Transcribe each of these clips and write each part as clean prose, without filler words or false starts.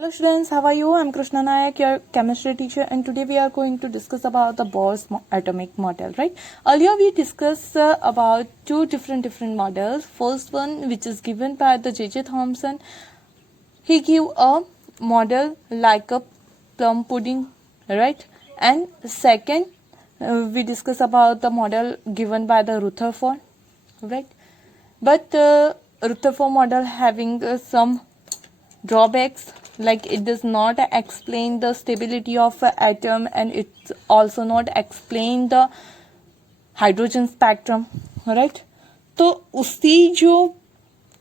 Hello students, how are you? I'm Krishna Nayak, your chemistry teacher, and today we are going to discuss about the Bohr's atomic model, right? Earlier we discussed about two different models. First one, which is given by the J.J. Thomson. He gave a model like a plum pudding, right? And second, we discuss about the model given by the Rutherford, right? But Rutherford model having some drawbacks, like it does not explain the stability of an atom, and it's also not explain the hydrogen spectrum, right. तो उसी जो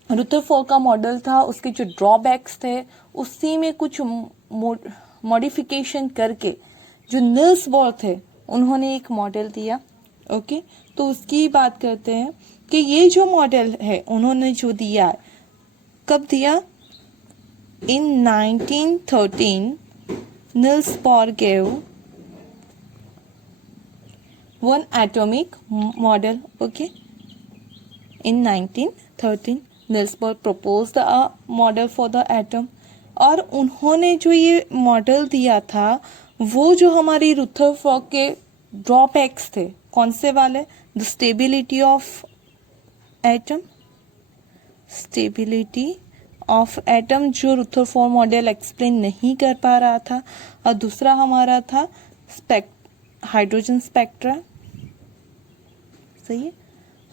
Rutherford का model था, उसके जो drawbacks थे, उसी में कुछ मॉडिफिकेशन करके जो नील्स बोर थे उन्होंने एक मॉडल दिया. ओके, तो उसकी बात करते हैं कि ये जो मॉडल है उन्होंने जो दिया है, कब दिया? In 1913, Niels Bohr gave one atomic model. Okay, in 1913, Niels Bohr proposed a model for the atom. और उन्होंने जो ये मॉडल दिया था, वो जो हमारी रुथरफोर्ड के ड्रॉबैक्स थे, कौन से वाले? The stability of atom, stability of atom जो रुथरफोर्ड मॉडल एक्सप्लेन नहीं कर पा रहा था, और दूसरा हमारा था हाइड्रोजन स्पेक्ट्रा. सही है,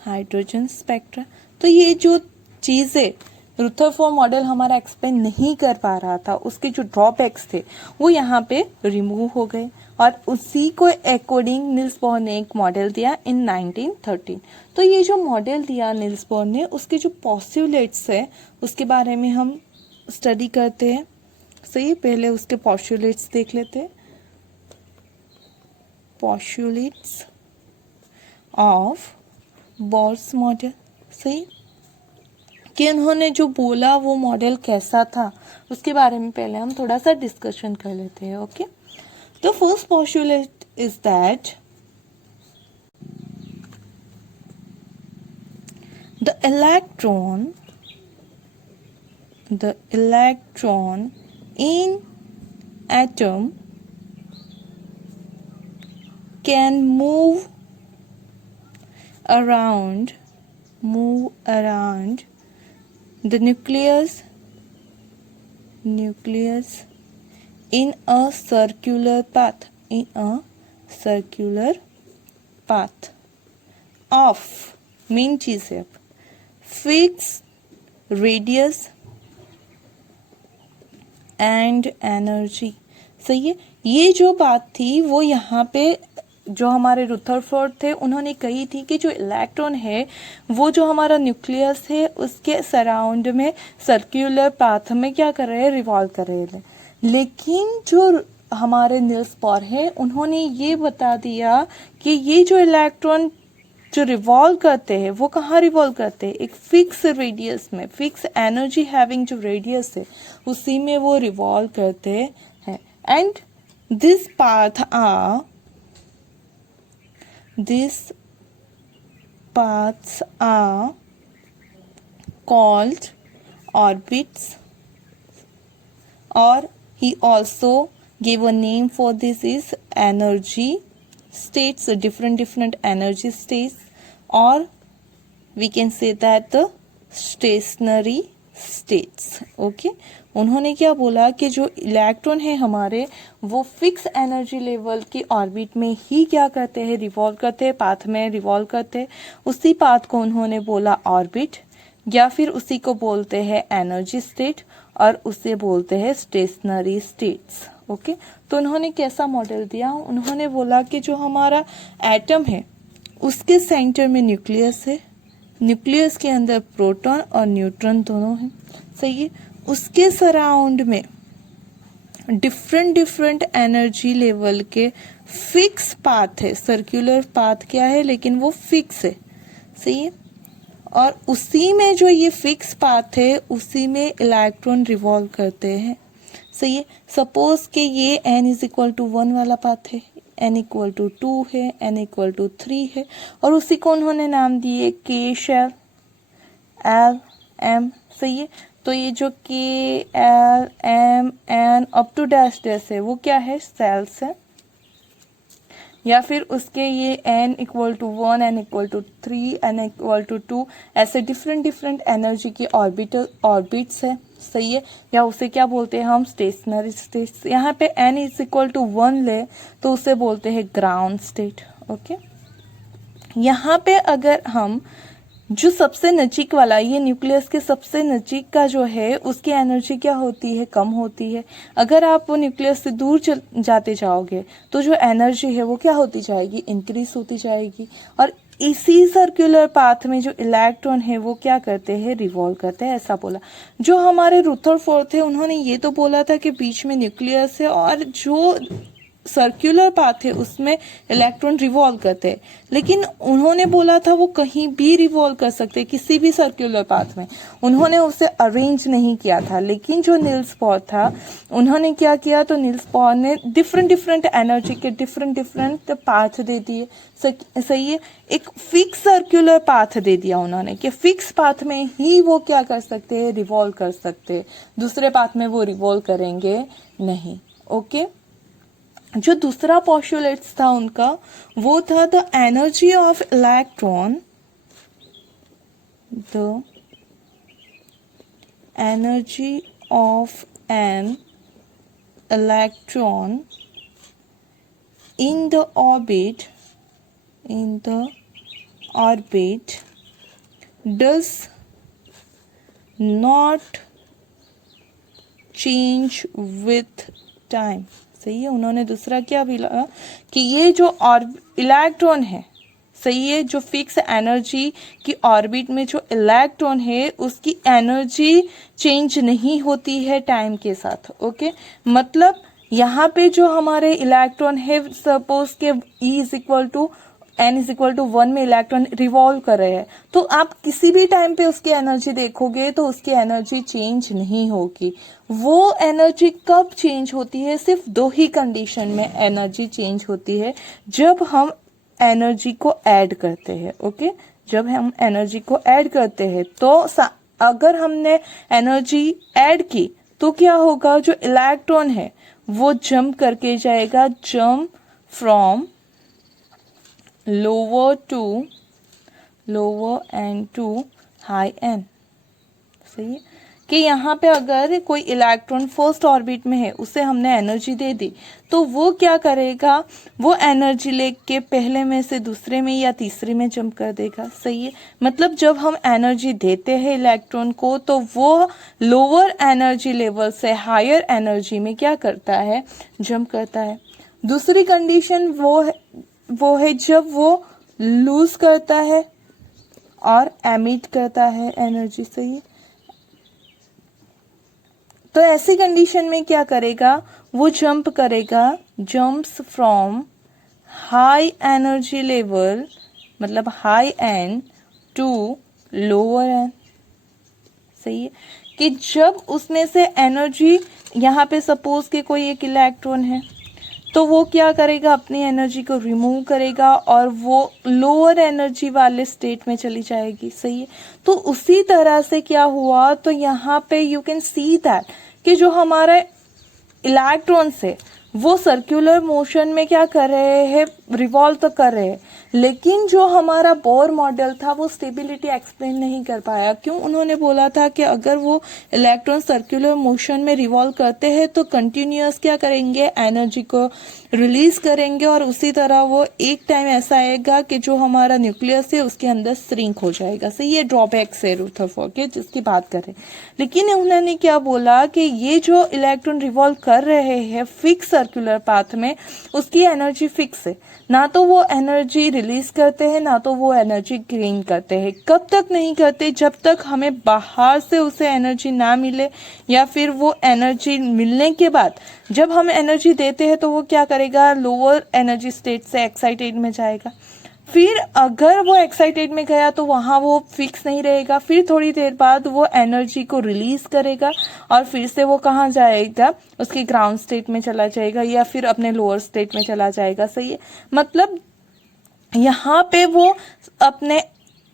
हाइड्रोजन स्पेक्ट्रा. तो ये जो चीजें रुथरफोर्ड मॉडल हमारा एक्सप्लेन नहीं कर पा रहा था, उसके जो ड्रॉबैक्स थे वो यहाँ पे रिमूव हो गए, और उसी को अकॉर्डिंग निल्स बोर ने एक मॉडल दिया इन 1913. तो ये जो मॉडल दिया निल्स बोर ने, उसके जो पॉस्टुलेट्स है उसके बारे में हम स्टडी करते हैं. सही, पहले उसके पॉस्टुलेट्स देख लेते हैं. Postulates of Bohr's model. सही, कि उन्होंने जो बोला वो मॉडल कैसा था, उसके बारे में पहले हम थोड़ा सा डिस्कशन कर लेते हैं. Okay, the first postulate is that the electron in atom can move around the nucleus in a circular path of, main चीज है, फिक्स रेडियस एंड एनर्जी. सही है, ये जो बात थी वो यहाँ पे जो हमारे रुथरफोर्ड थे उन्होंने कही थी कि जो इलेक्ट्रॉन है वो जो हमारा न्यूक्लियस है उसके सराउंड में सर्कुलर पाथ में क्या कर रहे हैं? रिवॉल्व कर रहे हैं. लेकिन जो हमारे निल्स बोर है उन्होंने ये बता दिया कि ये जो इलेक्ट्रॉन जो रिवॉल्व करते हैं वो कहाँ रिवॉल्व करते हैं? एक फिक्स रेडियस में, फिक्स एनर्जी हैविंग जो रेडियस है उसी में वो रिवॉल्व करते हैं. And this paths are called orbits, or he also gave a name for this is energy states, different energy states, or we can say that the stationary states. Okay, उन्होंने क्या बोला कि जो इलेक्ट्रॉन है हमारे वो फिक्स एनर्जी लेवल की orbit में ही क्या करते हैं? रिवॉल्व करते हैं, पाथ में रिवॉल्व करते हैं. उसी पाथ को उन्होंने बोला ऑर्बिट, या फिर उसी को बोलते हैं एनर्जी स्टेट, और उसे बोलते हैं स्टेशनरी स्टेट्स. ओके, तो उन्होंने कैसा मॉडल दिया? उन्होंने बोला कि जो हमारा एटम है उसके सेंटर में न्यूक्लियस है, न्यूक्लियस के अंदर प्रोटॉन और न्यूट्रॉन दोनों हैं. सही है, उसके सराउंड में डिफरेंट एनर्जी लेवल के फिक्स पाथ है. सर्कुलर पाथ क्या है, लेकिन वो फिक्स है. सही है, और उसी में जो ये फिक्स पाथ है उसी में इलेक्ट्रॉन रिवॉल्व करते हैं. सही है, सपोज कि ये n=1 वाला पाथ है, n=2 है, n=3 है, और उसी को उन्होंने नाम दिए k शेल, L एम, सही है। तो ये जो K L M N up to dash dash है वो क्या है, सेल्स है। या फिर उसके ये n equal to 1, n equal to 3, n equal to 2, ऐसे डिफरेंट डिफरेंट एनर्जी की ऑर्बिट्स है, सही है। या उसे क्या बोलते हैं हम, स्टेशनरी स्टेट। यहाँ पे n इज इक्वल टू 1 ले तो उसे बोलते हैं ग्राउंड स्टेट। ओके, यहाँ पे अगर हम जो सबसे नजीक वाला, ये न्यूक्लियस के सबसे नजीक का जो है उसकी एनर्जी क्या होती है, कम होती है। अगर आप वो न्यूक्लियस से दूर जाते जाओगे तो जो एनर्जी है वो क्या होती जाएगी, इंक्रीज होती जाएगी। और इसी सर्कुलर पाथ में जो इलेक्ट्रॉन है वो क्या करते हैं, रिवॉल्व करते हैं, ऐसा बोला। जो हमारे रुदरफोर्ड थे उन्होंने ये तो बोला था कि बीच में न्यूक्लियस है और जो सर्कुलर पाथ है उसमें इलेक्ट्रॉन रिवॉल्व करते हैं, लेकिन उन्होंने बोला था वो कहीं भी रिवॉल्व कर सकते किसी भी सर्कुलर पाथ में, उन्होंने उसे अरेंज नहीं किया था। लेकिन जो नील्स बोर था उन्होंने क्या किया, तो नील्स बोर ने डिफरेंट डिफरेंट एनर्जी के डिफरेंट डिफरेंट पाथ दे दिए, सही है। एक फिक्स सर्कुलर पाथ दे दिया उन्होंने कि फिक्स पाथ में ही वो क्या कर सकते हैं, रिवॉल्व कर सकते हैं, दूसरे पाथ में वो रिवॉल्व करेंगे नहीं। ओके, जो दूसरा पोस्टुलेट्स था उनका वो था the energy of electron, the energy of an electron in the orbit does not change with time, सही है। उन्होंने दूसरा क्या बोला कि ये जो इलेक्ट्रॉन है, सही है, जो फिक्स एनर्जी की ऑर्बिट में जो इलेक्ट्रॉन है उसकी एनर्जी चेंज नहीं होती है टाइम के साथ। ओके, मतलब यहाँ पे जो हमारे इलेक्ट्रॉन है, सपोज के E is equal to n is equal to 1 में इलेक्ट्रॉन रिवॉल्व कर रहे हैं, तो आप किसी भी टाइम पे उसकी एनर्जी देखोगे तो उसकी एनर्जी चेंज नहीं होगी। वो एनर्जी कब चेंज होती है, सिर्फ दो ही कंडीशन में एनर्जी चेंज होती है, जब हम एनर्जी को ऐड करते हैं। ओके, जब हम एनर्जी को ऐड करते हैं तो अगर हमने एनर्जी ऐड की तो क्या होगा, जो इलेक्ट्रॉन है वो जंप करके जाएगा, jump from lower N to high N, सही है। कि यहाँ पे अगर कोई इलेक्ट्रॉन फर्स्ट ऑर्बिट में है, उसे हमने एनर्जी दे दी, तो वो क्या करेगा, वो एनर्जी लेके पहले में से दूसरे में या तीसरे में जंप कर देगा, सही है। मतलब जब हम एनर्जी देते हैं इलेक्ट्रॉन को तो वो लोअर एनर्जी लेवल से हायर एनर्जी में क्या करता है, जंप करता है। दूसरी कंडीशन वो है जब वो लूज करता है और एमिट करता है एनर्जी, सही है। तो ऐसी कंडीशन में क्या करेगा, वो जंप करेगा, jumps from high energy level, मतलब high n to lower n, सही है। कि जब उसमें से एनर्जी, यहाँ पे सपोज के कोई एक इलेक्ट्रॉन है तो वो क्या करेगा, अपनी एनर्जी को रिमूव करेगा और वो लोअर एनर्जी वाले स्टेट में चली जाएगी, सही है। तो उसी तरह से क्या हुआ, तो यहाँ पे यू कैन सी दैट कि जो हमारा इलेक्ट्रॉन्स है वो सर्कुलर मोशन में क्या कर रहे हैं, रिवॉल्व तो कर रहे हैं, लेकिन जो हमारा बोर मॉडल था वो स्टेबिलिटी एक्सप्लेन नहीं कर पाया। क्यों, उन्होंने बोला था कि अगर वो इलेक्ट्रॉन सर्कुलर मोशन में रिवॉल्व करते हैं तो कंटिन्यूअस क्या करेंगे, एनर्जी को रिलीज करेंगे और उसी तरह वो एक टाइम ऐसा आएगा कि जो हमारा न्यूक्लियस है उसके अंदर श्रिंक हो जाएगा, सही। ये ड्रॉबैक्स है रुदरफोर्ड के जिसकी बात करें। लेकिन उन्होंने क्या बोला कि ये जो इलेक्ट्रॉन रिवॉल्व कर रहे हैं फिक्स सर्कुलर पाथ में, उसकी एनर्जी फिक्स है, ना तो वो एनर्जी रिलीज करते हैं ना तो वो एनर्जी गेन करते हैं। कब तक नहीं करते, जब तक हमें बाहर से उसे एनर्जी ना मिले, या फिर वो एनर्जी मिलने के बाद जब हम एनर्जी देते हैं तो वो क्या करेगा, लोअर एनर्जी स्टेट से एक्साइटेड में जाएगा। फिर अगर वो एक्साइटेड में गया तो वहां वो फिक्स नहीं रहेगा, फिर थोड़ी देर बाद वो एनर्जी को रिलीज करेगा और फिर से वो कहाँ जाएगा, उसके ग्राउंड स्टेट में चला जाएगा या फिर अपने लोअर स्टेट में चला जाएगा, सही है। मतलब यहाँ पे वो अपने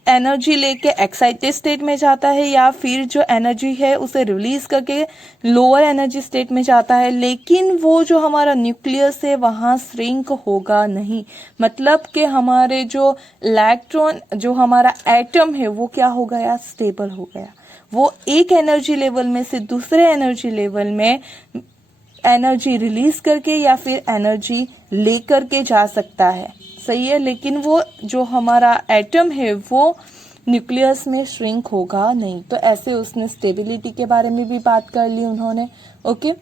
एनर्जी लेके एक्साइटेड स्टेट में जाता है या फिर जो एनर्जी है उसे रिलीज करके लोअर एनर्जी स्टेट में जाता है, लेकिन वो जो हमारा न्यूक्लियस है वहाँ श्रिंक होगा नहीं। मतलब कि हमारे जो इलेक्ट्रॉन, जो हमारा एटम है वो क्या हो गया, स्टेबल हो गया। वो एक एनर्जी लेवल में से दूसरे एनर्जी लेवल में एनर्जी रिलीज करके या फिर एनर्जी ले करके जा सकता है, सही है। लेकिन वो जो हमारा एटम है वो न्यूक्लियस में श्रिंक होगा नहीं। तो ऐसे उसने स्टेबिलिटी के बारे में भी बात कर ली उन्होंने, ओके।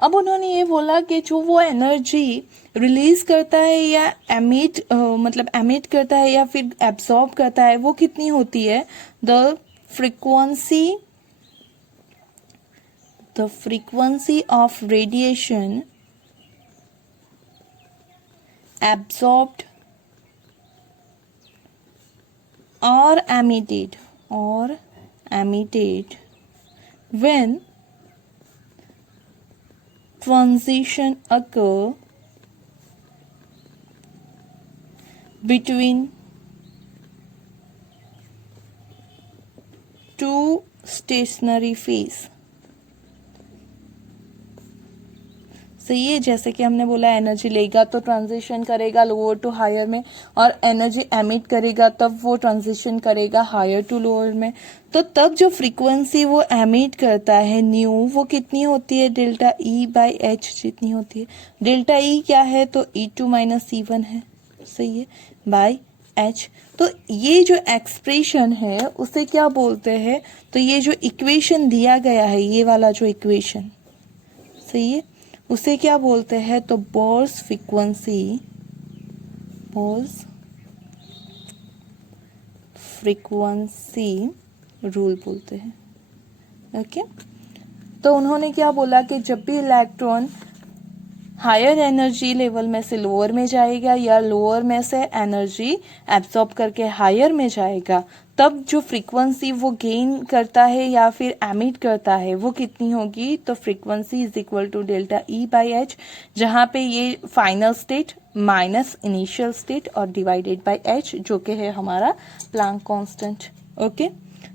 अब उन्होंने ये बोला कि जो वो एनर्जी रिलीज करता है या एमिट मतलब एमिट करता है या फिर एब्सॉर्ब करता है वो कितनी होती है, the frequency of radiation absorbed or emitted when transition occur between two stationary phase। सही है। जैसे कि हमने बोला एनर्जी लेगा तो ट्रांजिशन करेगा लोअर टू हायर में, और एनर्जी एमिट करेगा तब वो ट्रांजिशन करेगा हायर टू लोअर में। तो तब जो फ्रीक्वेंसी वो एमिट करता है न्यू, वो कितनी होती है, डेल्टा ई बाई एच जितनी होती है। डेल्टा ई क्या है, तो E2 - E1 है, सही है, बाई एच। तो ये जो एक्सप्रेशन है उसे क्या बोलते हैं, तो ये जो इक्वेशन दिया गया है, ये वाला जो इक्वेशन, सही है, उसे क्या बोलते हैं, तो बोर्स फ्रीक्वेंसी रूल बोलते हैं, ओके। तो उन्होंने क्या बोला कि जब भी इलेक्ट्रॉन हायर एनर्जी लेवल में से लोअर में जाएगा या लोअर में से एनर्जी एब्सॉर्ब करके हायर में जाएगा, तब जो फ्रीक्वेंसी वो गेन करता है या फिर एमिट करता है वो कितनी होगी, तो frequency is equal to delta E by H, जहाँ पे ये final state minus initial state और डिवाइडेड बाय एच, जो कि है हमारा Planck constant, okay.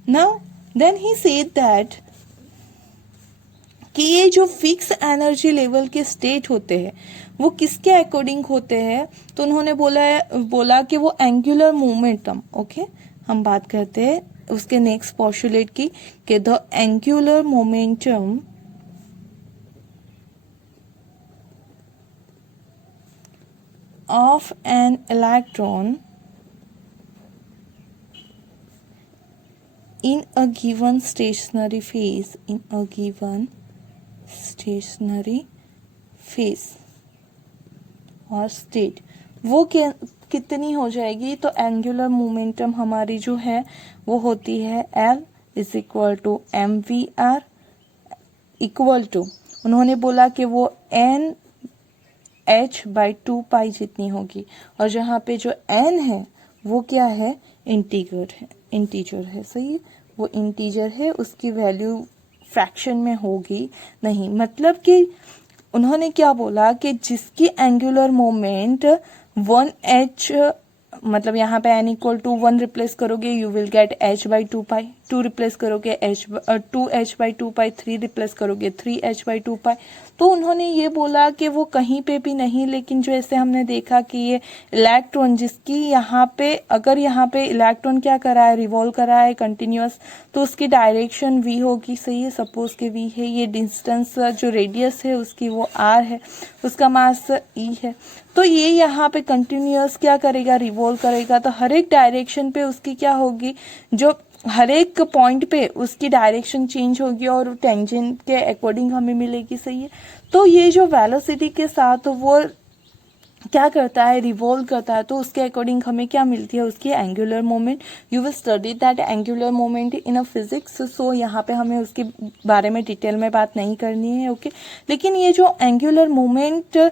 Now then he said that कि ये जो फिक्स एनर्जी लेवल के स्टेट होते हैं वो किसके अकॉर्डिंग होते हैं, तो उन्होंने बोला कि वो एंगुलर मोमेंटम, ओके। हम बात करते हैं उसके नेक्स्ट पोस्टुलेट की, कि the angular momentum of an electron in a given stationary phase और स्टेट, वो कितनी हो जाएगी, तो एंगुलर मोमेंटम हमारी जो है वो होती है L is equal to mvr equal to, उन्होंने बोला कि वो NH/2π जितनी होगी, और जहाँ पे जो n है वो क्या है, इंटीजर है, सही है, वो इंटीजर है, उसकी वैल्यू फ्रैक्शन में होगी नहीं। मतलब कि उन्होंने क्या बोला कि जिसकी एंगुलर मोमेंट 1h, मतलब यहाँ पे n इक्वल टू 1 रिप्लेस करोगे you will gate h/2π, 2 replace करोगे 2h/2π, 3 रिप्लेस करोगे 3h/2π। तो उन्होंने ये बोला कि वो कहीं पे भी नहीं, लेकिन जो ऐसे हमने देखा कि ये इलेक्ट्रॉन जिसकी यहाँ पे, अगर यहाँ पे इलेक्ट्रॉन क्या करा है, रिवॉल्व करा है कंटिन्यूअस, तो उसकी डायरेक्शन v होगी, सही है, सपोज के v है, ये डिस्टेंस जो रेडियस है उसकी वो r है, उसका मास e है। तो ये यहाँ पे कंटिन्यूअस क्या करेगा, रिवॉल्व करेगा, तो हर एक डायरेक्शन पे उसकी क्या होगी, जो हर एक पॉइंट पे उसकी डायरेक्शन चेंज होगी और टेंजेंट के अकॉर्डिंग हमें मिलेगी, सही है। तो ये जो वेलोसिटी के साथ वो क्या करता है, रिवॉल्व करता है, तो उसके अकॉर्डिंग हमें क्या मिलती है, उसकी angular moment. You will study that angular moment in a physics, so यहाँ पे हमें उसके बारे में डिटेल में बात नहीं करनी है, ओके। लेकिन ये जो एंगुलर मोमेंट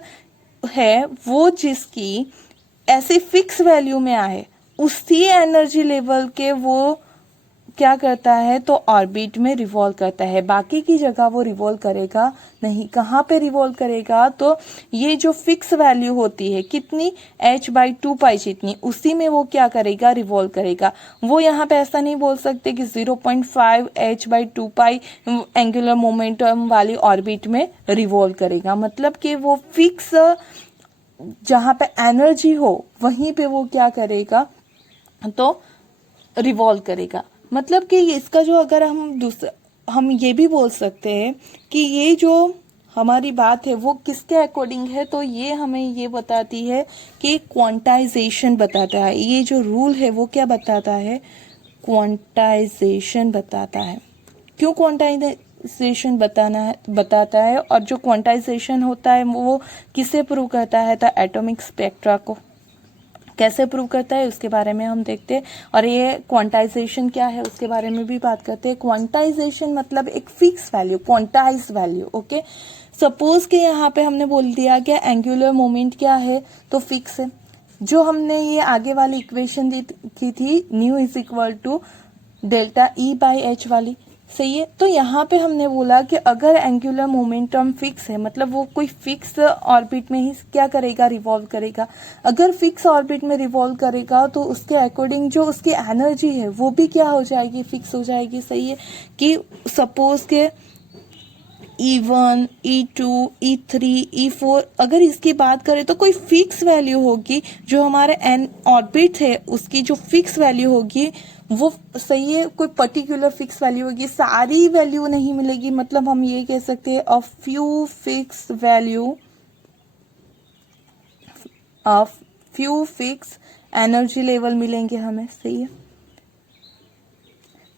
है वो जिसकी ऐसे फिक्स वैल्यू में आए, उसी एनर्जी लेवल के वो क्या करता है तो ऑर्बिट में रिवॉल्व करता है, बाकी की जगह वो रिवॉल्व करेगा नहीं। कहाँ पे रिवॉल्व करेगा तो ये जो फिक्स वैल्यू होती है कितनी h/2π जितनी, उसी में वो क्या करेगा रिवॉल्व करेगा। वो यहाँ पे ऐसा नहीं बोल सकते कि 0.5 h/2π एंगुलर मोमेंटम वाली ऑर्बिट में रिवॉल्व करेगा, मतलब कि वो फिक्स जहाँ पे एनर्जी हो वहीं पे वो क्या करेगा तो रिवॉल्व करेगा। मतलब कि इसका जो अगर हम ये भी बोल सकते हैं कि ये जो हमारी बात है वो किसके अकॉर्डिंग है, तो ये हमें ये बताती है कि क्वांटाइजेशन बताता है। ये जो रूल है वो क्या बताता है, क्वांटाइजेशन बताता है। क्यों क्वांटाइजेशन बताता है, और जो क्वांटाइजेशन होता है वो किसे प्रूव करता है, तो एटॉमिक स्पेक्ट्रा को कैसे प्रूव करता है उसके बारे में हम देखते हैं। और ये क्वांटाइजेशन क्या है उसके बारे में भी बात करते हैं। क्वांटाइजेशन मतलब एक fix value, quantize value. Okay, suppose कि यहाँ पे हमने बोल दिया कि एंगुलर मोमेंट क्या है तो फिक्स है। जो हमने ये आगे वाली इक्वेशन दी थी nu is equal to delta E/h वाली, सही है। तो यहाँ पे हमने बोला कि अगर एंगुलर मोमेंटम फिक्स है, मतलब वो कोई फिक्स ऑर्बिट में ही क्या करेगा रिवॉल्व करेगा। अगर फिक्स ऑर्बिट में रिवॉल्व करेगा तो उसके अकॉर्डिंग जो उसकी एनर्जी है वो भी क्या हो जाएगी, फिक्स हो जाएगी, सही है। कि सपोज के E1, E2, E3, E4 अगर इसकी बात करें तो कोई फिक्स वैल्यू होगी, जो हमारे एन ऑर्बिट है उसकी जो फिक्स वैल्यू होगी वो, सही है, कोई पर्टिकुलर फिक्स वैल्यू होगी, सारी वैल्यू नहीं मिलेगी। मतलब हम ये कह सकते हैं a few fix energy level मिलेंगे हमें, सही है।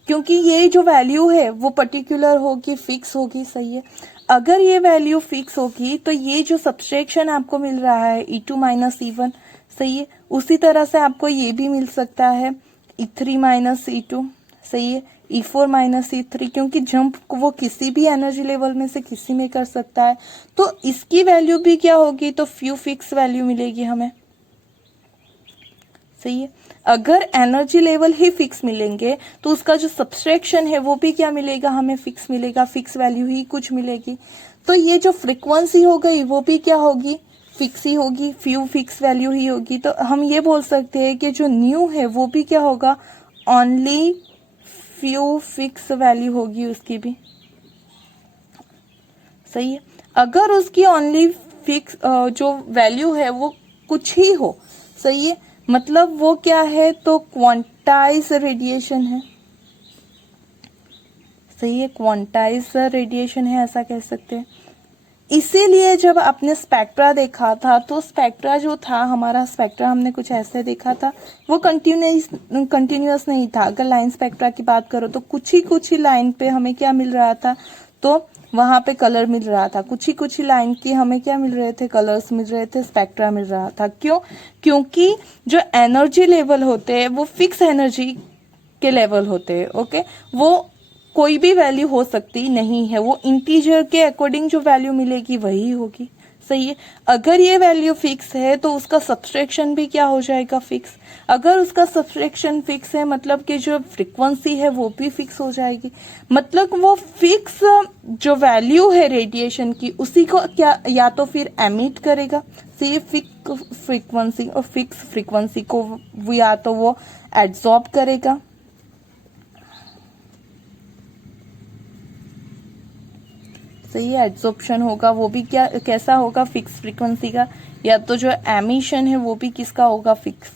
क्योंकि ये जो वैल्यू है वो पर्टिकुलर होगी, फिक्स होगी, सही है। अगर ये वैल्यू फिक्स होगी तो ये जो सब्सट्रैक्शन आपको मिल रहा है E2 - E1, सही है, उसी तरह से आपको ये भी मिल सकता है E3 - E2, सही है, E4 - E3, क्योंकि जंप वो किसी भी एनर्जी लेवल में से किसी में कर सकता है। तो इसकी वैल्यू भी क्या होगी, तो फ्यू फिक्स वैल्यू मिलेगी हमें, सही है। अगर एनर्जी लेवल ही फिक्स मिलेंगे तो उसका जो सब्सट्रैक्शन है वो भी क्या मिलेगा, हमें फिक्स मिलेगा, फिक्स वैल्यू ही कुछ मिलेगी। तो ये जो फ्रीक्वेंसी हो गई वो भी क्या होगी, फिक्स ही होगी, फ्यू फिक्स वैल्यू ही होगी। तो हम ये बोल सकते हैं कि जो न्यू है वो भी क्या होगा, ओनली फ्यू फिक्स वैल्यू होगी उसकी भी, सही है। अगर उसकी ओनली फिक्स जो वैल्यू है वो कुछ ही हो, सही है, मतलब वो क्या है तो क्वांटाइज रेडिएशन है, सही है, क्वांटाइज रेडिएशन है, ऐसा कह सकते हैं। इसीलिए जब आपने स्पेक्ट्रा देखा था तो स्पेक्ट्रा जो था हमारा स्पेक्ट्रा हमने कुछ ऐसे देखा था, वो कंटिन्यूअस नहीं था। अगर लाइन स्पेक्ट्रा की बात करो तो कुछ ही लाइन पे हमें क्या मिल रहा था, तो वहां पे कलर मिल रहा था। कुछ ही लाइन की हमें क्या मिल रहे थे, कलर्स मिल रहे थे, स्पेक्ट्रा मिल रहा था। क्यों, क्योंकि जो एनर्जी लेवल होते हैं वो फिक्स एनर्जी के लेवल होते हैं। ओके, वो कोई भी वैल्यू हो सकती नहीं है, वो इंटीजर के अकॉर्डिंग जो वैल्यू मिलेगी वही होगी, सही है। अगर ये वैल्यू फिक्स है तो उसका सब्सट्रैक्शन भी क्या हो जाएगा, फिक्स। अगर उसका सब्सट्रैक्शन फिक्स है मतलब कि जो फ्रीक्वेंसी है वो भी फिक्स हो जाएगी। मतलब वो फिक्स जो वैल्यू है रेडिएशन की उसी को क्या या तो फिर एमिट करेगा, सही, फिक्स फ्रीक्वेंसी, और फिक्स फ्रीक्वेंसी को वो या तो वो एब्जॉर्ब करेगा, सही है, एब्जॉर्प्शन होगा, वो भी क्या कैसा होगा, फिक्स फ्रीक्वेंसी का। या तो जो एमिशन है वो भी किसका होगा, फिक्स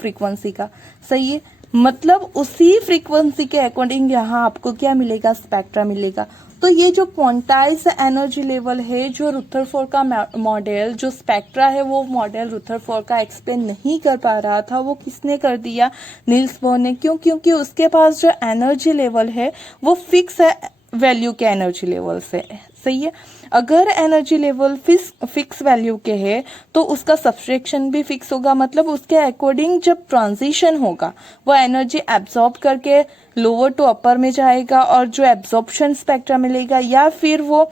फ्रीक्वेंसी का, सही है। मतलब उसी फ्रीक्वेंसी के अकॉर्डिंग यहाँ आपको क्या मिलेगा, स्पेक्ट्रा मिलेगा। तो ये जो क्वांटाइज एनर्जी लेवल है, जो रुथरफोर्ड का मॉडल, जो स्पेक्ट्रा है वो मॉडल रुथरफोर्ड का एक्सप्लेन नहीं कर पा रहा था, वो किसने कर दिया, नील्स बोर ने। क्यों, क्योंकि उसके पास जो एनर्जी लेवल है वो फिक्स है वैल्यू के एनर्जी लेवल से, सही है। अगर एनर्जी लेवल फिक्स वैल्यू के है तो उसका सब्सट्रैक्शन भी फिक्स होगा, मतलब उसके अकॉर्डिंग जब ट्रांजिशन होगा वो एनर्जी एब्जॉर्ब करके लोअर टू अपर में जाएगा, और जो एब्जॉर्प्शन स्पेक्ट्रा मिलेगा या फिर वो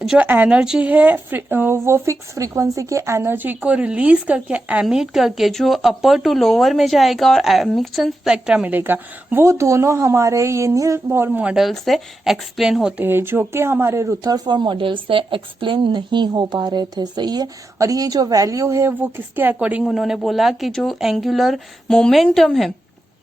जो एनर्जी है वो फिक्स फ्रीक्वेंसी की एनर्जी को रिलीज करके एमिट करके जो अपर टू लोअर में जाएगा और एमिशन स्पेक्ट्रा मिलेगा, वो दोनों हमारे ये नील्स बोर मॉडल से एक्सप्लेन होते हैं, जो कि हमारे रुदरफोर्ड मॉडल से एक्सप्लेन नहीं हो पा रहे थे। सही है। और ये जो वैल्यू है वो किसके अकॉर्डिंग उन्होंने बोला कि जो एंगुलर मोमेंटम है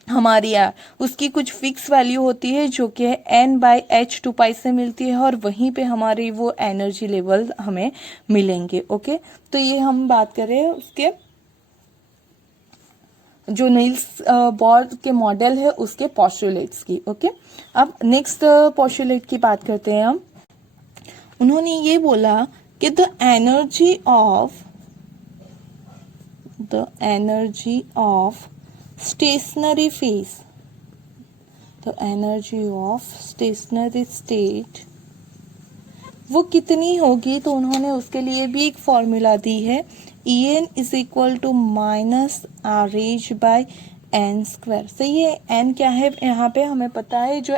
हमारी उसकी कुछ फिक्स वैल्यू होती है जो कि n/h2π से मिलती है, और वहीं पे हमारी वो एनर्जी लेवल हमें मिलेंगे। ओके, तो ये हम बात करें उसके जो नील्स बोर के मॉडल है उसके पोस्टुलेट्स की। ओके, अब नेक्स्ट पोस्टुलेट की बात करते हैं हम। उन्होंने ये बोला कि the energy of stationary phase, the energy of stationary state वो कितनी होगी, तो उन्होंने उसके लिए भी एक फॉर्मूला दी है, En is equal to minus RH/n²। सही है। n क्या है यहाँ पे हमें पता है, जो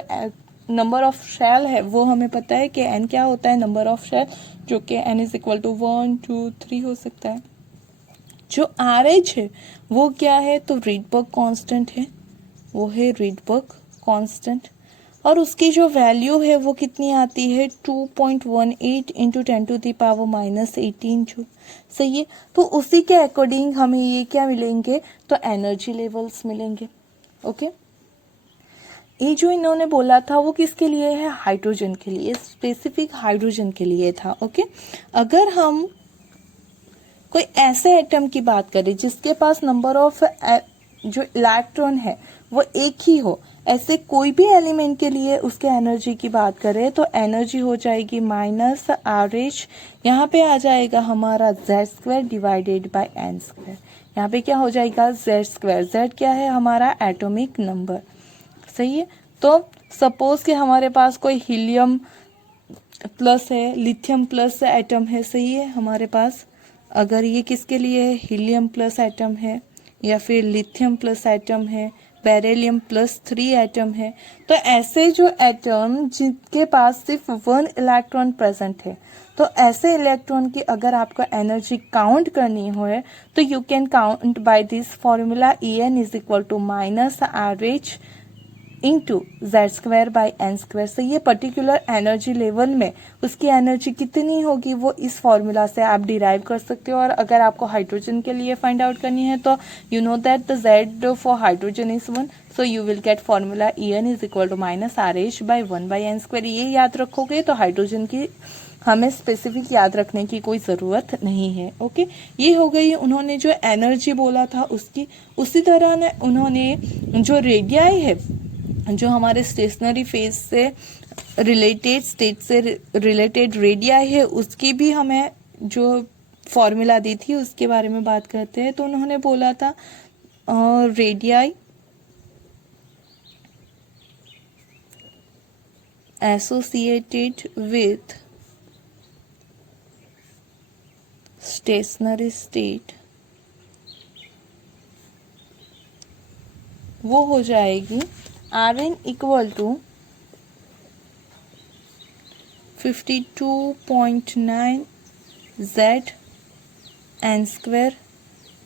नंबर ऑफ शेल है वो हमें पता है कि n क्या होता है, नंबर ऑफ शेल, जो कि n इज इक्वल टू 1 2 3 हो सकता है। जो RH है वो क्या है, तो रीडबर्ग कांस्टेंट है, वो है रीडबर्ग कांस्टेंट, और उसकी जो वैल्यू है वो कितनी आती है 2.18 इंटू 10⁻⁻18 जूल। सही है। तो उसी के अकॉर्डिंग हमें ये क्या मिलेंगे, तो एनर्जी लेवल्स मिलेंगे। ओके, ये जो इन्होंने बोला था वो किसके लिए है, हाइड्रोजन के लिए, स्पेसिफिक हाइड्रोजन के लिए था। ओके, अगर हम कोई ऐसे एटम की बात करें जिसके पास नंबर ऑफ जो इलेक्ट्रॉन है वो एक ही हो, ऐसे कोई भी एलिमेंट के लिए उसके एनर्जी की बात करें तो एनर्जी हो जाएगी माइनस RH, यहाँ पे आ जाएगा हमारा Z² डिवाइडेड बाय n²। यहाँ पे क्या हो जाएगा, Z²। Z क्या है, हमारा एटॉमिक नंबर। सही है। तो सपोज कि हमारे पास कोई हीलियम प्लस है, लिथियम प्लस एटम है। सही है। हमारे पास अगर ये किसके लिए है, हीलियम प्लस एटम है, या फिर लिथियम प्लस एटम है, बेरिलियम +3 एटम है, तो ऐसे जो एटम जिनके पास सिर्फ 1 इलेक्ट्रॉन प्रेजेंट है, तो ऐसे इलेक्ट्रॉन की अगर आपको एनर्जी काउंट करनी हो तो you can count by this formula En is equal to minus RH into Z²/n²। से ये पर्टिकुलर एनर्जी लेवल में उसकी एनर्जी कितनी होगी वो इस फॉर्मूला से आप डिराइव कर सकते हो। और अगर आपको हाइड्रोजन के लिए फाइंड आउट करनी है तो you know that the Z for hydrogen is 1, so you will get formula En is equal to minus RH/1/n²। ये याद रखोगे तो हाइड्रोजन की हमें स्पेसिफिक याद रखने की कोई ज़रूरत नहीं है। ओके, ये हो गई उन्होंने जो एनर्जी बोला था उसकी। उसी तरह ने उन्होंने जो रेडियाई है, जो हमारे स्टेशनरी फेज से रिलेटेड, स्टेट से रिलेटेड रेडियाई है, उसकी भी हमें जो फॉर्मूला दी थी उसके बारे में बात करते हैं। तो उन्होंने बोला था radii associated with stationery state वो हो जाएगी Rn इक्वल टू 52.9 Z(n²),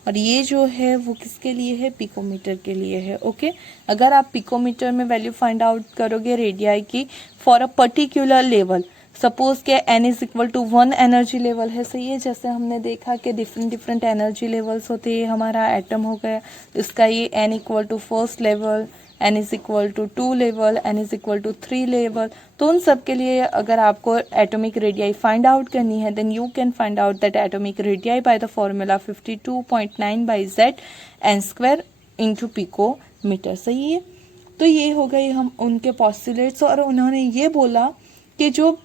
और ये जो है वो किसके लिए है, पिकोमीटर के लिए है। ओके, अगर आप पिकोमीटर में वैल्यू फाइंड आउट करोगे रेडियाई की for a particular level, suppose के n is equal to 1 energy level है। सही है। जैसे हमने देखा कि डिफरेंट एनर्जी लेवल्स होते हैं, हमारा एटम हो गया इसका ये n equal to first level, n is equal to 2 level, n is equal to 3 level. तो उन सब के लिए अगर आपको एटॉमिक रेडियाई फाइंड आउट करनी है then you can find out that atomic radii by the formula 52.9/Z(n²) into picometer. सही है। तो ये हो गई हम उनके पोस्टुलेट्स। और उन्होंने ये बोला कि जो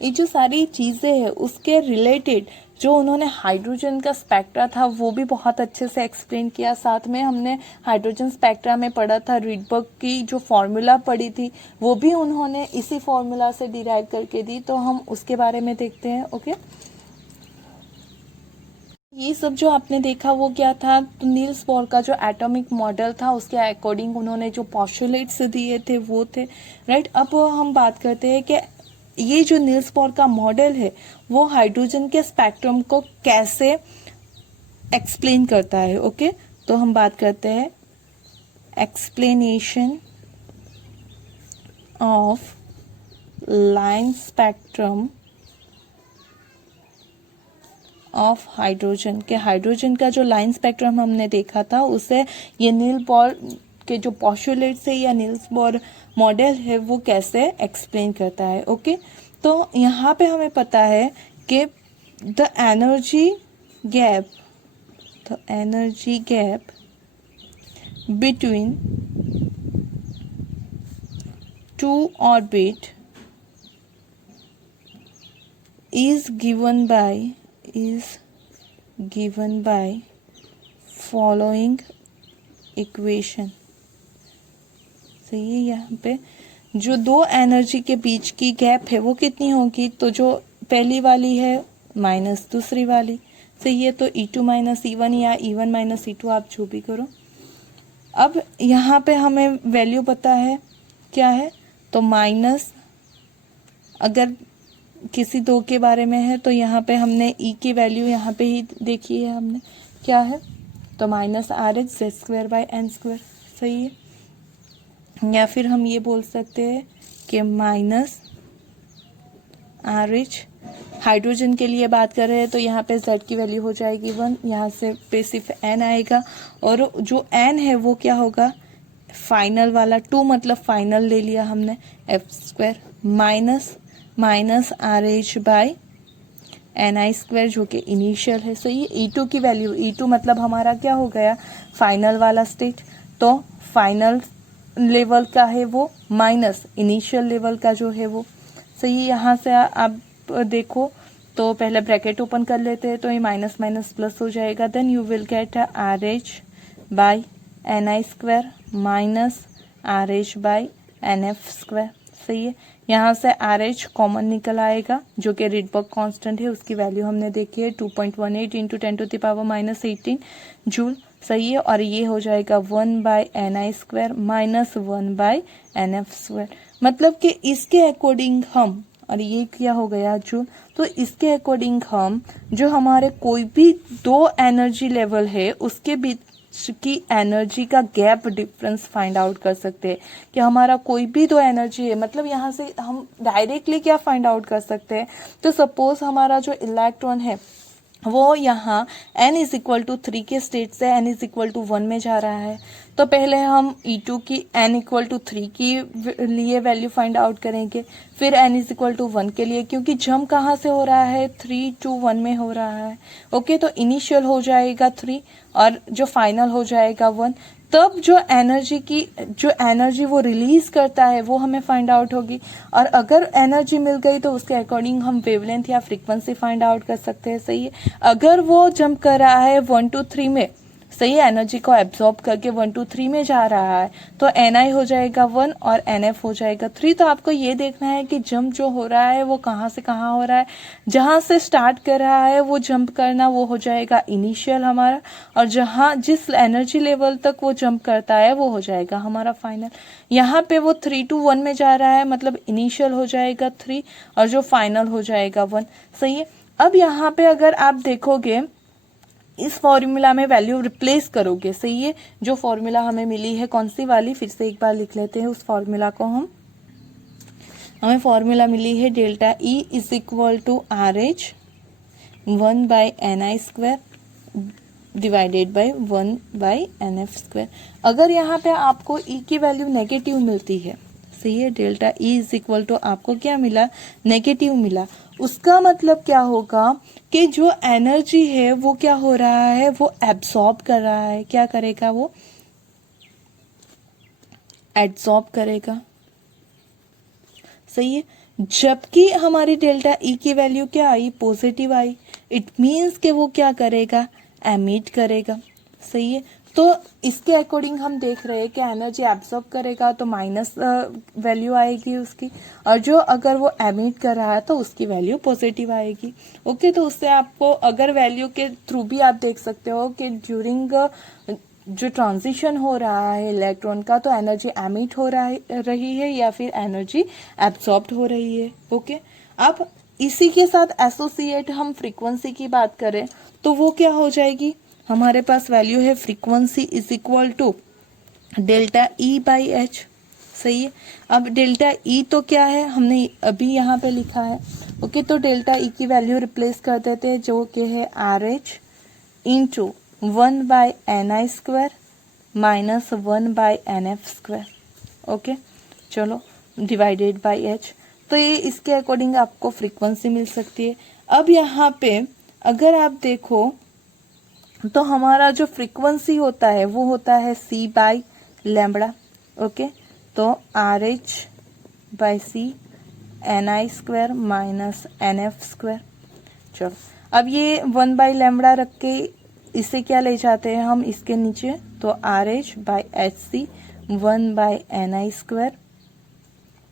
ये जो सारी चीज़ें हैं उसके रिलेटेड जो उन्होंने हाइड्रोजन का स्पेक्ट्रा था वो भी बहुत अच्छे से एक्सप्लेन किया। साथ में हमने हाइड्रोजन स्पेक्ट्रा में पढ़ा था, रीडबर्ग की जो फॉर्मूला पढ़ी थी वो भी उन्होंने इसी फॉर्मूला से डिराइव करके दी, तो हम उसके बारे में देखते हैं। ओके, ये सब जो आपने देखा वो क्या था, तो नील्स बोर का जो एटॉमिक मॉडल था उसके अकॉर्डिंग उन्होंने जो पोस्टुलेट्स दिए थे वो थे। राइट, अब हम बात करते हैं कि ये जो नील्स बोर का मॉडल है वो हाइड्रोजन के स्पेक्ट्रम को कैसे एक्सप्लेन करता है। ओके, तो हम बात करते हैं explanation of line spectrum of hydrogen के हाइड्रोजन का जो लाइन स्पेक्ट्रम हमने देखा था उसे ये नील्स बोर के जो पोस्टुलेट्स है या नील्स बोर मॉडल है वो कैसे एक्सप्लेन करता है। ओके, तो यहाँ पे हमें पता है कि the energy gap between two orbit is given by following equation। सही है, यहाँ पे जो दो एनर्जी के बीच की गैप है वो कितनी होगी, तो जो पहली वाली है माइनस दूसरी वाली। सही है, तो E2 माइनस E1 या E1 माइनस E2 आप जो भी करो। अब यहाँ पे हमें वैल्यू पता है क्या है, तो माइनस, अगर किसी दो के बारे में है तो यहाँ पे हमने E की वैल्यू यहाँ पे ही देखी है हमने, क्या है, तो minus RH Z square by N square. सही है, या फिर हम ये बोल सकते हैं कि माइनस RH, हाइड्रोजन के लिए बात कर रहे हैं तो यहाँ पे Z की वैल्यू हो जाएगी 1, यहाँ से पे सिर्फ N आएगा, और जो N है वो क्या होगा, फाइनल वाला 2 मतलब फाइनल ले लिया हमने, F square minus RH by NI square जो कि इनिशियल है। सो ये E2 की वैल्यू, E2 मतलब हमारा क्या हो गया, फाइनल वाला स्टेट, तो फाइनल लेवल का है वो माइनस इनिशियल लेवल का जो है वो। सही, यहाँ से आप देखो तो पहले ब्रैकेट ओपन कर लेते हैं तो ये माइनस माइनस प्लस हो जाएगा, then you will get RH by NI square minus RH by NF square. सही है, यहाँ से RH कॉमन निकल आएगा जो कि रिडबर्ग कांस्टेंट है, उसकी वैल्यू हमने देखी है 2.18 इंटू 10⁻⁻18 जूल। सही है, और ये हो जाएगा 1 by NI square minus 1 by NF square. मतलब कि इसके अकॉर्डिंग हम, और ये क्या हो गया जूल, तो इसके अकॉर्डिंग हम जो हमारे कोई भी दो एनर्जी लेवल है उसके बीच की एनर्जी का गैप डिफरेंस फाइंड आउट कर सकते हैं कि हमारा कोई भी दो एनर्जी है, मतलब यहाँ से हम डायरेक्टली क्या फाइंड आउट कर सकते हैं, तो सपोज हमारा जो इलेक्ट्रॉन है वो यहाँ n इज इक्वल टू 3 के स्टेट से n इज इक्वल टू 1 में जा रहा है, तो पहले हम E2 की n इक्वल टू 3 की लिए वैल्यू फाइंड आउट करेंगे, फिर n इज इक्वल टू 1 के लिए, क्योंकि जंप कहाँ से हो रहा है, 3 to 1 में हो रहा है। ओके, तो इनिशियल हो जाएगा 3 और जो फाइनल हो जाएगा 1, तब जो एनर्जी वो रिलीज करता है वो हमें फाइंड आउट होगी, और अगर एनर्जी मिल गई तो उसके अकॉर्डिंग हम वेवलेंथ या फ्रीक्वेंसी फाइंड आउट कर सकते हैं। सही है, अगर वो जंप कर रहा है 1 to 3 में, सही है, एनर्जी को एब्जॉर्ब करके 1 to 3 में जा रहा है, तो NI हो जाएगा 1 और NF हो जाएगा 3। तो आपको ये देखना है कि जंप जो हो रहा है वो कहाँ से कहाँ हो रहा है, जहाँ से स्टार्ट कर रहा है वो जंप करना वो हो जाएगा इनिशियल हमारा, और जहाँ जिस एनर्जी लेवल तक वो जंप करता है वो हो जाएगा हमारा फाइनल। यहाँ पे वो 3 to 1 में जा रहा है, मतलब इनिशियल हो जाएगा 3 और जो फाइनल हो जाएगा 1। सही है, अब यहाँ पे अगर आप देखोगे इस फॉर्मूला में वैल्यू रिप्लेस करोगे। सही है, जो फॉर्मूला हमें मिली है कौन सी वाली, फिर से एक बार लिख लेते हैं उस फॉर्मूला को। हमें फॉर्मूला मिली है delta E is equal to RH 1 by NI square divided by 1 by NF square. अगर यहाँ पे आपको E की वैल्यू नेगेटिव मिलती है, सही है, delta E is equal to आपको क्या मिला, नेगेटिव मिला, उसका मतलब क्या होगा कि जो एनर्जी है वो क्या हो रहा है, वो एब्सॉर्ब कर रहा है। क्या करेगा, वो एब्सॉर्ब करेगा। सही है, जबकि हमारी डेल्टा E की वैल्यू क्या आई, पॉजिटिव आई, इट मीन्स कि वो क्या करेगा, एमिट करेगा। सही है, तो इसके अकॉर्डिंग हम देख रहे हैं कि एनर्जी एब्सॉर्ब करेगा तो माइनस वैल्यू आएगी उसकी, और जो अगर वो एमिट कर रहा है तो उसकी वैल्यू पॉजिटिव आएगी। ओके, तो उससे आपको अगर वैल्यू के थ्रू भी आप देख सकते हो कि ड्यूरिंग जो ट्रांजिशन हो रहा है इलेक्ट्रॉन का, तो एनर्जी एमिट हो रही है या फिर एनर्जी एब्सॉर्ब्ड हो रही है। ओके, अब इसी के साथ एसोसिएट हम फ्रीक्वेंसी की बात करें तो वो क्या हो जाएगी, हमारे पास वैल्यू है frequency is equal to delta E by H. सही है। अब डेल्टा ई तो क्या है, हमने अभी यहाँ पे लिखा है। ओके, तो डेल्टा ई की वैल्यू रिप्लेस कर देते हैं जो कि है R H into 1/ni² minus 1/nf²। Okay, चलो डिवाइडेड बाई एच। तो ये इसके अकॉर्डिंग आपको फ्रीक्वेंसी मिल सकती है। अब यहाँ पे अगर आप देखो तो हमारा जो फ्रीक्वेंसी होता है वो होता है c बाई लैम्बडा। ओके, तो R H by C ni² minus nf²। चलो, अब ये 1/लैम्बडा रख के इसे क्या ले जाते हैं हम इसके नीचे, तो R H by H C 1/ni²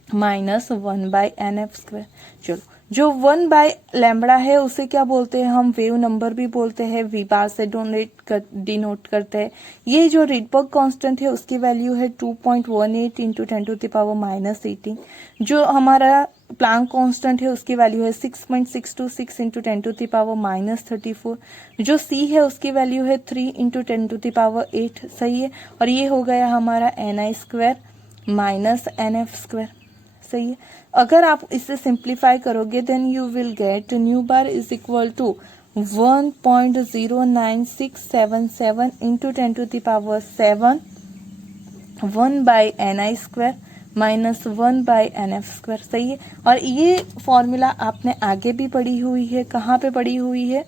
minus 1/nf²। चलो, जो 1/लैम्बडा है उसे क्या बोलते हैं हम, वेव नंबर भी बोलते हैं, वी बार से डिनोट करते हैं। ये जो रिडबर्ग कांस्टेंट है उसकी वैल्यू है 2.18 इंटू 10⁻⁻18। जो हमारा प्लैंक कांस्टेंट है उसकी वैल्यू है 6.626 इंटू 10⁻⁻34। जो सी है उसकी वैल्यू है 3 इंटू 10⁸। सही है, और ये हो गया हमारा ni² माइनस nf²। सही है। अगर आप इसे सिंप्लीफाई करोगे then you will get nu bar is equal to 1.09677 into 10⁻⁷ 1/ni² minus 1/nf²। सही है, और ये फॉर्मूला आपने आगे भी पढ़ी हुई है। कहाँ पे पढ़ी हुई है,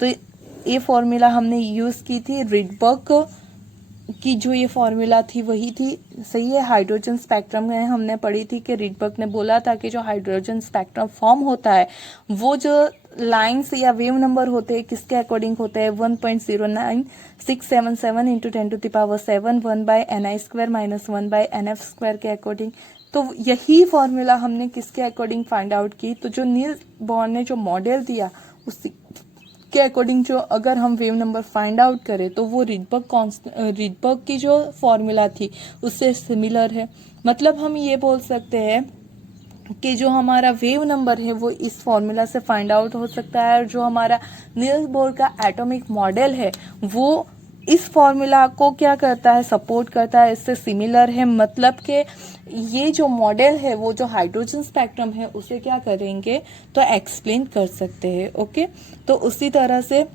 तो ये फॉर्मूला हमने यूज की थी रिडबर्ग की, जो ये फॉर्मूला थी वही थी। सही है, हाइड्रोजन स्पेक्ट्रम में हमने पढ़ी थी कि रिडबर्ग ने बोला था कि जो हाइड्रोजन स्पेक्ट्रम फॉर्म होता है वो जो लाइंस या वेव नंबर होते हैं किसके अकॉर्डिंग होते हैं, 1.09677 इंटू 10⁻⁷ 1/ni² माइनस 1/nf² के अकॉर्डिंग। तो यही फॉर्मूला हमने किसके अकॉर्डिंग फाइंड आउट की, तो जो नील्स बोर ने जो मॉडल दिया उसी के अकॉर्डिंग जो अगर हम वेव नंबर फाइंड आउट करें तो वो रिडबर्ग की जो फॉर्मूला थी उससे सिमिलर है। मतलब हम ये बोल सकते हैं कि जो हमारा वेव नंबर है वो इस फॉर्मूला से फाइंड आउट हो सकता है, और जो हमारा नील्स बोर का एटॉमिक मॉडल है वो इस फॉर्मूला को क्या करता है, सपोर्ट करता है, इससे सिमिलर है। मतलब कि ये जो मॉडल है वो जो हाइड्रोजन स्पेक्ट्रम है उसे क्या करेंगे, तो एक्सप्लेन कर सकते हैं। ओके, तो उसी तरह से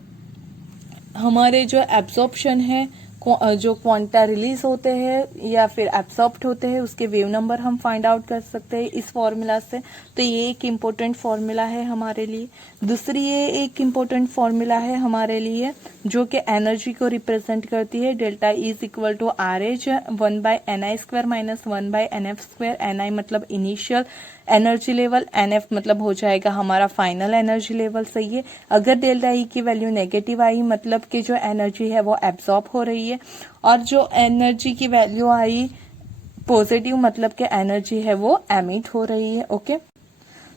हमारे जो एब्जॉर्प्शन है, जो क्वांटा रिलीज होते हैं या फिर एब्सॉर्ब्ड होते हैं उसके वेव नंबर हम फाइंड आउट कर सकते हैं इस फॉर्मूला से। तो ये एक इम्पोर्टेंट फॉर्मूला है हमारे लिए। दूसरी ये एक इम्पोर्टेंट फॉर्मूला है हमारे लिए जो कि एनर्जी को रिप्रेजेंट करती है। Delta E is equal to R H 1/ni² minus 1/nf²। ni मतलब इनिशियल एनर्जी लेवल, एनएफ मतलब हो जाएगा हमारा फाइनल एनर्जी लेवल। सही है, अगर डेल्टा ई की वैल्यू नेगेटिव आई मतलब कि जो एनर्जी है वो एब्जॉर्ब हो रही है, और जो एनर्जी की वैल्यू आई पॉजिटिव मतलब कि एनर्जी है वो एमिट हो रही है। ओके,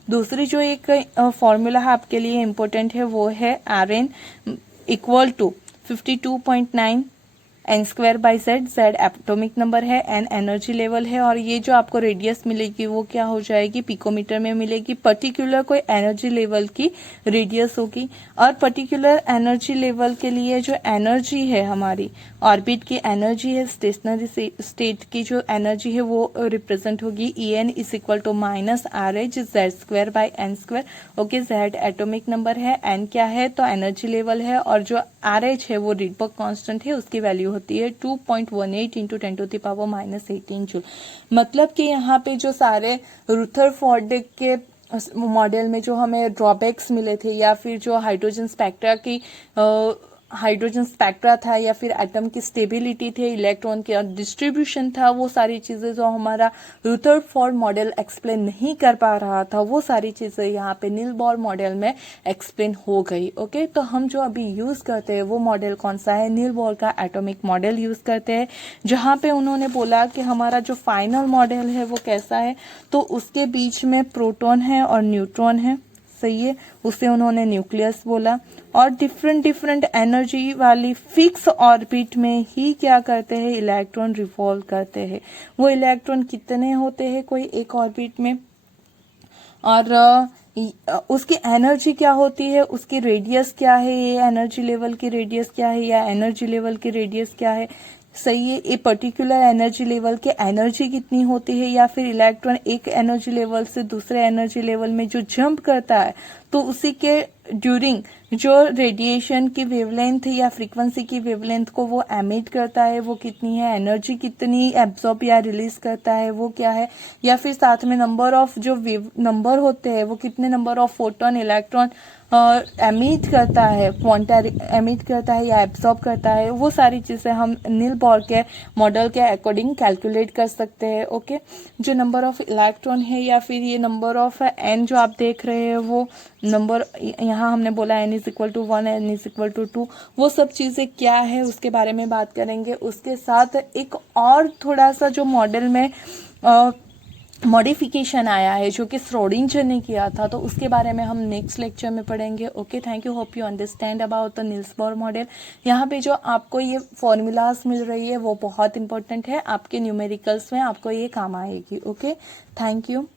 दूसरी जो एक फॉर्मूला है आपके लिए इम्पोर्टेंट है वो है R N equal to 52.9 n²/z। z atomic number है, n एनर्जी लेवल है, और ये जो आपको रेडियस मिलेगी वो क्या हो जाएगी, पिकोमीटर में मिलेगी। पर्टिकुलर कोई एनर्जी लेवल की रेडियस होगी, और पर्टिकुलर एनर्जी लेवल के लिए जो एनर्जी है हमारी ऑर्बिट की एनर्जी है, स्टेशनरी स्टेट की जो एनर्जी है वो रिप्रेजेंट होगी En is equal to minus R H z²/n²। Okay, z atomic number है, n क्या है तो एनर्जी लेवल है, और जो आर एच है वो रिडबर्ग कांस्टेंट है, उसकी वैल्यू होती है 2.18 इंटू 10⁻⁻18 जूल। मतलब कि यहाँ पे जो सारे रुथरफोर्ड के मॉडल में जो हमें ड्रॉबैक्स मिले थे, या फिर जो हाइड्रोजन स्पेक्ट्रा था, या फिर एटम की स्टेबिलिटी थे, इलेक्ट्रॉन के डिस्ट्रीब्यूशन था, वो सारी चीजें जो हमारा रुथरफोर्ड मॉडल एक्सप्लेन नहीं कर पा रहा था वो सारी चीजें यहाँ पे नील्स बोर मॉडल में एक्सप्लेन हो गई। ओके, तो हम जो अभी यूज करते हैं वो मॉडल कौन सा है, नील्स बोर का एटॉमिक मॉडल यूज करते हैं, जहाँ पे उन्होंने बोला कि हमारा जो फाइनल मॉडल है वो कैसा है, तो उसके बीच में प्रोटॉन है और न्यूट्रॉन है। सही है, उसे उन्होंने न्यूक्लियस बोला। और डिफरेंट डिफरेंट एनर्जी वाली फिक्स ऑर्बिट में ही क्या करते हैं, इलेक्ट्रॉन रिवॉल्व करते हैं। वो इलेक्ट्रॉन कितने होते हैं कोई एक ऑर्बिट में, और उसकी एनर्जी क्या होती है, उसकी रेडियस क्या है, ये एनर्जी लेवल की रेडियस क्या है या एनर्जी लेवल की रेडियस क्या है, सही है। ए पर्टिकुलर एनर्जी लेवल की एनर्जी कितनी होती है, या फिर इलेक्ट्रॉन एक एनर्जी लेवल से दूसरे एनर्जी लेवल में जो जंप करता है तो उसी के ड्यूरिंग जो रेडिएशन की वेवलेंथ या फ्रीक्वेंसी की वेवलेंथ को वो एमिट करता है वो कितनी है, एनर्जी कितनी एब्जॉर्ब या रिलीज करता है वो क्या है, या फिर साथ में नंबर ऑफ जो वेव नंबर होते हैं वो कितने number of photon electron emit करता है, क्वांटा एमिट करता है या एब्जॉर्ब करता है, वो सारी चीजें हम नील बोर के मॉडल के अकॉर्डिंग कैलकुलेट कर सकते हैं। ओके, जो नंबर ऑफ इलेक्ट्रॉन है या फिर ये नंबर ऑफ एन जो आप देख रहे हैं वो नंबर, यहाँ हमने बोला n is equal to 1, n is equal to 2, वो सब चीजें क्या है उसके बारे में बात करेंगे। उसके साथ एक और थोड़ा सा जो मॉडल में मॉडिफिकेशन आया है जो कि श्रोडिंगर ने किया था, तो उसके बारे में हम नेक्स्ट लेक्चर में पढ़ेंगे। Okay, thank you, hope you understand about the Niels Bohr model. यहाँ पे जो आपको ये फॉर्मूलाज मिल रही है वो बहुत इंपॉर्टेंट है, आपके न्यूमेरिकल्स में आपको ये काम आएगी। Okay, thank you.